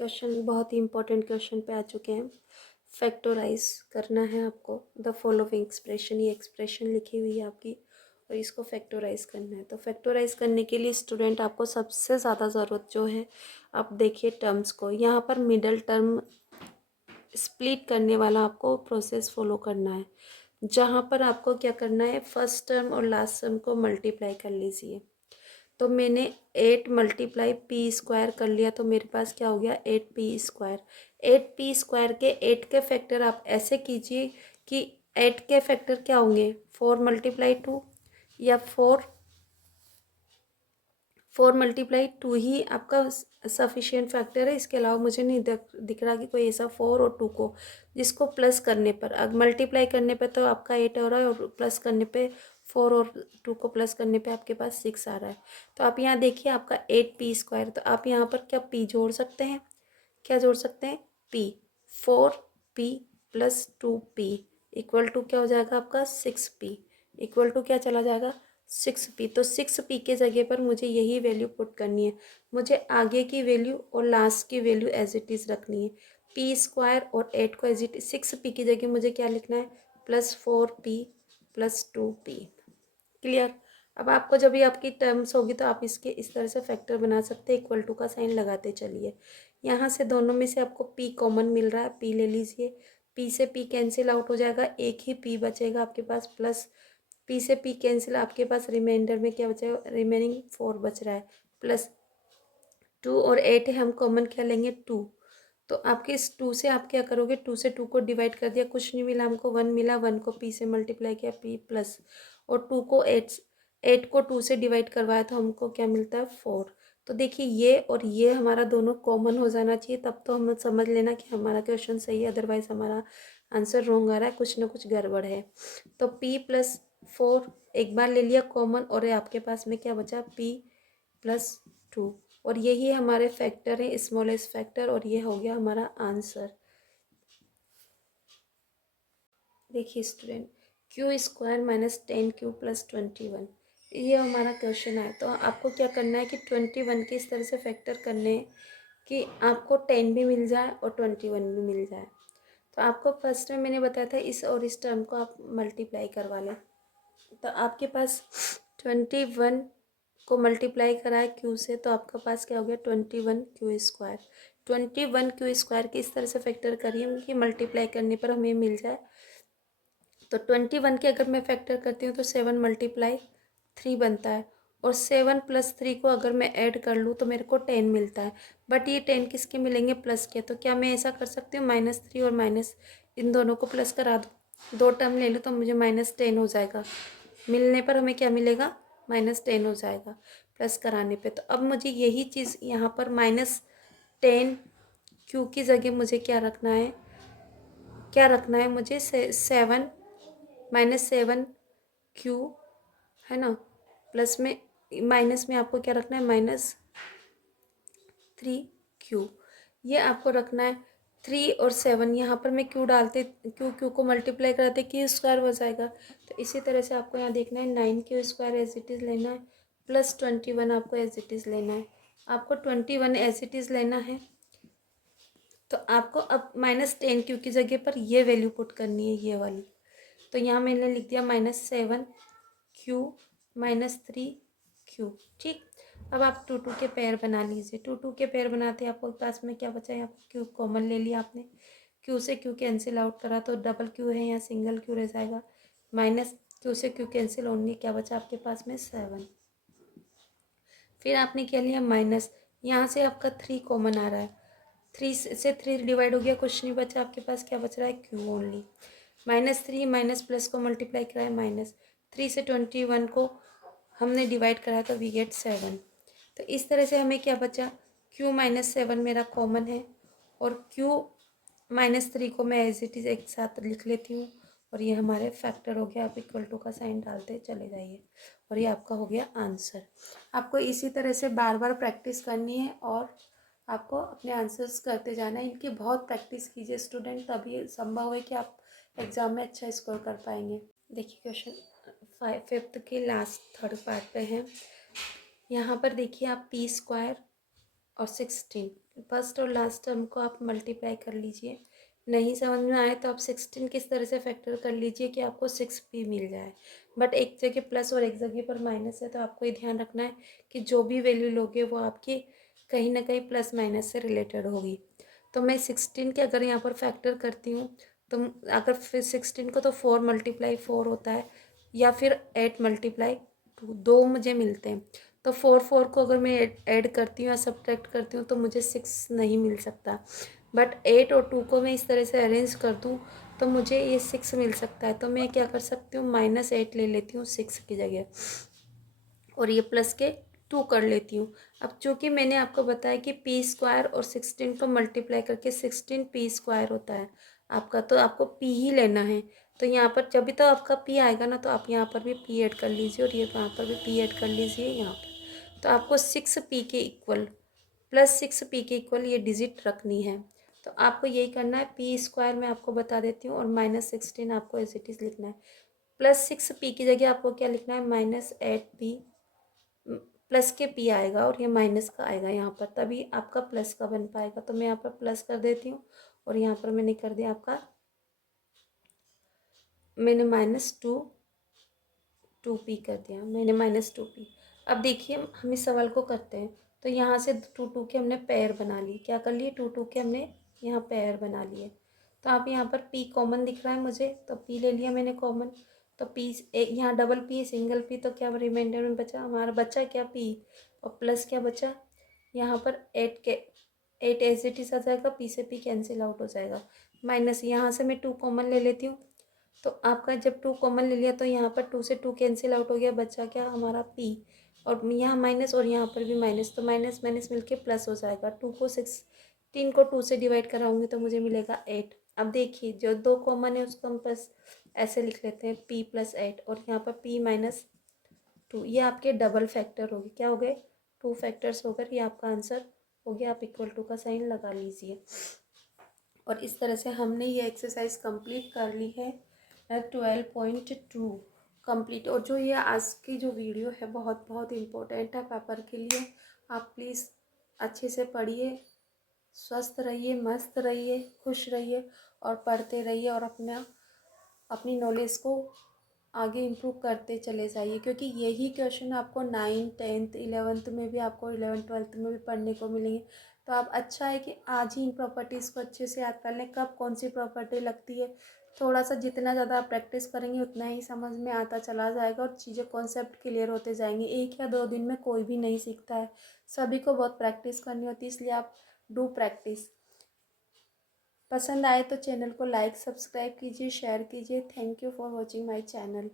Question बहुत ही important question पे आ चुके हैं। फैक्टराइज करना है आपको द फॉलोइंग एक्सप्रेशन, ये एक्सप्रेशन लिखी हुई है आपकी और इसको फैक्टराइज करना है। तो फैक्टराइज करने के लिए स्टूडेंट आपको सबसे ज़्यादा ज़रूरत जो है, आप देखिए टर्म्स को, यहाँ पर मिडल टर्म स्प्लिट करने वाला आपको प्रोसेस फॉलो करना है, जहाँ पर आपको क्या करना है, फर्स्ट टर्म और लास्ट टर्म को मल्टीप्लाई कर लीजिए। तो मैंने 8 मल्टीप्लाई पी स्क्वायर कर लिया, तो मेरे पास क्या हो गया 8p²। 8p² के 8 के फैक्टर आप ऐसे कीजिए कि 8 के फैक्टर क्या होंगे, 4 × 2 या 4 × 2 ही आपका सफिशियंट फैक्टर है। इसके अलावा मुझे नहीं दिख रहा कि कोई ऐसा 4 और 2 को जिसको प्लस करने पर, अब मल्टीप्लाई करने पे तो आपका 8 हो रहा है और प्लस करने पे 4 और 2 को प्लस करने पे आपके पास 6 आ रहा है। तो आप यहाँ देखिए आपका 8p², तो आप यहाँ पर क्या p जोड़ सकते हैं, क्या जोड़ सकते हैं p, 4p + 2p equal to क्या हो जाएगा आपका 6p, इक्वल टू क्या चला जाएगा 6p। तो 6p के जगह पर मुझे यही वैल्यू पुट करनी है, मुझे आगे की वैल्यू और लास्ट की वैल्यू एज इट इज़ रखनी है। p² और 8 को एज इट 6p की जगह मुझे क्या लिखना है, +4p + 2p। क्लियर। अब आपको जब भी आपकी टर्म्स होगी तो आप इसके इस तरह से फैक्टर बना सकते हैं, इक्वल टू का साइन लगाते चलिए। यहाँ से दोनों में से आपको p कॉमन मिल रहा है, p ले लीजिए, p से p कैंसिल आउट हो जाएगा, एक ही p बचेगा आपके पास, प्लस p से p कैंसिल, आपके पास रिमाइंडर में क्या बचेगा, रिमेनिंग 4 बच रहा है, प्लस 2 और 8 है, हम कॉमन क्या लेंगे 2। तो आपके इस 2 से आप क्या करोगे, 2 से 2 को डिवाइड कर दिया, कुछ नहीं मिला हमको, 1 मिला, 1 को p से मल्टीप्लाई किया, p प्लस, और 2 को 8 को 2 से डिवाइड करवाया तो हमको क्या मिलता है 4। तो देखिए ये और ये हमारा दोनों कॉमन हो जाना चाहिए, तब तो हम समझ लेना कि हमारा क्वेश्चन सही है, अदरवाइज हमारा आंसर रॉन्ग आ रहा है, कुछ ना कुछ गड़बड़ है। तो p + 4 एक बार ले लिया कॉमन, और आपके पास में क्या बचा p + 2, और यही हमारे फैक्टर है, स्मॉलेस्ट फैक्टर, और ये हो गया हमारा आंसर। देखिए स्टूडेंट, q² - 10q + 21, ये हमारा क्वेश्चन है। तो आपको क्या करना है कि 21 के इस तरह से फैक्टर करने हैं कि आपको 10 भी मिल जाए और 21 भी मिल जाए। तो आपको फर्स्ट में मैंने बताया था इस और इस टर्म को आप मल्टीप्लाई करवा लें। तो आपके पास 21 को मल्टीप्लाई करा है q से, तो आपके पास क्या हो गया 21q²। 21q² के इस तरह से फैक्टर करिए कि मल्टीप्लाई करने पर हमें मिल जाए। तो 21 के अगर मैं फैक्टर करती हूँ तो 7 × 3 बनता है, और 7 + 3 को अगर मैं ऐड कर लूँ तो मेरे को 10 मिलता है। बट ये 10 किसके मिलेंगे, प्लस के। तो क्या मैं ऐसा कर सकती हूँ -3 और माइनस इन दोनों को प्लस करा दूँ, 2 टर्म ले लूँ तो मुझे -10 हो जाएगा। मिलने पर हमें क्या मिलेगा, -10 हो जाएगा प्लस कराने पे। तो अब मुझे यही चीज़ यहाँ पर -10 क्यू की जगह मुझे क्या रखना है, क्या रखना है मुझे 7 -7 क्यू, है ना, प्लस में माइनस में आपको क्या रखना है -3q, ये आपको रखना है। 3 और 7 यहाँ पर मैं क्यू डालते, क्यू को मल्टीप्लाई कराते q² हो जाएगा। तो इसी तरह से आपको यहाँ देखना है 9q² एज इट इज़ लेना है, प्लस 21 आपको एज इट इज़ लेना है। आपको 21 एज इट इज़ लेना है, तो आपको अब -10q की जगह पर ये वैल्यू पुट करनी है, ये वाली। तो यहाँ मैंने लिख दिया -7q -3q। ठीक। अब आप 2 के पेयर बना लीजिए। 2 के पेयर बनाते आपको पास में क्या बचा है, यहाँ क्यू कॉमन ले लिया आपने, क्यू से क्यू कैंसिल आउट करा तो डबल क्यू है, यहाँ सिंगल क्यू रह जाएगा, माइनस क्यू से क्यू कैंसिल होंगे, क्या बचा आपके पास में 7। फिर आपने क्या लिया माइनस, यहाँ से आपका 3 कॉमन आ रहा है, 3 से 3 डिवाइड हो गया, कुछ नहीं बचा आपके पास, क्या बच रहा है क्यू ओनली। -3 माइनस प्लस को मल्टीप्लाई कराए, -3 से 21 को हमने डिवाइड करा तो वी गेट 7। तो इस तरह से हमें क्या बचा, q -7 मेरा कॉमन है, और q -3 को मैं एज इट इज़ एक साथ लिख लेती हूँ, और ये हमारे फैक्टर हो गया। आप इक्वल टू का साइन डालते चले जाइए, और ये आपका हो गया आंसर। आपको इसी तरह से बार बार प्रैक्टिस करनी है, और आपको अपने आंसर्स करते जाना है। इनकी बहुत प्रैक्टिस कीजिए स्टूडेंट, तभी संभव है कि आप एग्ज़ाम में अच्छा स्कोर कर पाएंगे। देखिए क्वेश्चन 5th के लास्ट 3rd पार्ट पे हैं। यहाँ पर देखिए आप p² और 16 फर्स्ट और लास्ट टर्म को आप मल्टीप्लाई कर लीजिए। नहीं समझ में आए तो आप 16 किस तरह से फैक्टर कर लीजिए कि आपको 6p मिल जाए। बट एक जगह प्लस और एक जगह पर माइनस है, तो आपको ये ध्यान रखना है कि जो भी वैल्यू लोगे वो आपकी कहीं ना कहीं प्लस माइनस से रिलेटेड होगी। तो मैं 16 के अगर यहाँ पर फैक्टर करती हूँ, तो अगर फिर 16 को तो 4 मल्टीप्लाई 4 होता है, या फिर 8 मल्टीप्लाई 2, दो मुझे मिलते हैं। तो 4 को अगर मैं ऐड करती हूँ या सब्ट्रैक्ट करती हूँ तो मुझे 6 नहीं मिल सकता। बट 8 और 2 को मैं इस तरह से अरेंज कर दूँ तो मुझे ये 6 मिल सकता है। तो मैं क्या कर सकती हूँ, -8 ले लेती हूँ 6 की जगह, और ये प्लस के 2 कर लेती हूँ। अब चूँकि मैंने आपको बताया कि p² और 16 को मल्टीप्लाई करके 16p² होता है आपका, तो आपको p ही लेना है। तो यहाँ पर जब भी तो आपका p आएगा ना, तो आप यहाँ पर भी p ऐड कर लीजिए और ये यहाँ पर भी p ऐड कर लीजिए यहाँ पर। तो आपको 6p के इक्वल +6p के इक्वल ये डिजिट रखनी है। तो आपको यही करना है। p² मैं आपको बता देती हूँ और -16 आपको एज इट इज़ लिखना है। +6p की जगह आपको क्या लिखना है, -8p, प्लस के p आएगा और ये माइनस का आएगा यहाँ पर, तभी आपका प्लस का बन पाएगा। तो मैं यहाँ पर प्लस कर देती हूँ और यहाँ पर मैंने कर दिया आपका, मैंने -2p कर दिया, मैंने -2p। अब देखिए हम इस सवाल को करते हैं। तो यहाँ से 2 के हमने पेयर बना लिए, क्या कर लिए, 2 के हमने यहाँ पेयर बना लिए। तो आप यहाँ पर p कॉमन दिख रहा है मुझे, तो p ले लिया मैंने कॉमन। तो p यहाँ डबल p सिंगल p, तो क्या रिमाइंडर में बचा हमारा, बचा क्या p, और प्लस क्या बचा यहाँ पर 8 एज इट इज आ जाएगा, p से p कैंसिल आउट हो जाएगा। माइनस यहाँ से मैं 2 कॉमन ले लेती हूँ। तो आपका जब 2 कॉमन ले लिया तो यहाँ पर 2 से 2 कैंसिल आउट हो गया, बचा क्या हमारा p, और यहाँ माइनस और यहाँ पर भी माइनस, तो माइनस माइनस मिलके प्लस हो जाएगा। 16 को 2 से डिवाइड कराऊंगी तो मुझे मिलेगा 8। अब देखिए जो 2 कॉमन है उसको हम बस ऐसे लिख लेते हैं, p + 8, और यहाँ पर p - 2, ये आपके डबल फैक्टर हो गए। क्या हो गए, 2 फैक्टर्स होकर ये आपका आंसर हो गया। आप = का साइन लगा लीजिए। और इस तरह से हमने ये एक्सरसाइज कंप्लीट कर ली है 12.2 कंप्लीट। और जो ये आज की जो वीडियो है बहुत बहुत इम्पोर्टेंट है पेपर के लिए। आप प्लीज़ अच्छे से पढ़िए, स्वस्थ रहिए, मस्त रहिए, खुश रहिए और पढ़ते रहिए, और अपनी नॉलेज को आगे इम्प्रूव करते चले जाइए, क्योंकि यही क्वेश्चन आपको 9th 10th 11th में भी, आपको 11th 12th में भी पढ़ने को मिलेंगे। तो आप अच्छा है कि आज ही इन प्रॉपर्टीज़ को अच्छे से याद कर लें, कब कौन सी प्रॉपर्टी लगती है। थोड़ा सा जितना ज़्यादा आप प्रैक्टिस करेंगे उतना ही समझ में आता चला जाएगा और चीज़ें कॉन्सेप्ट क्लियर होते जाएंगे। 1 या 2 दिन में कोई भी नहीं सीखता है, सभी को बहुत प्रैक्टिस करनी होती है, इसलिए आप डू प्रैक्टिस। पसंद आए तो चैनल को लाइक सब्सक्राइब कीजिए, शेयर कीजिए। Thank you for watching my channel.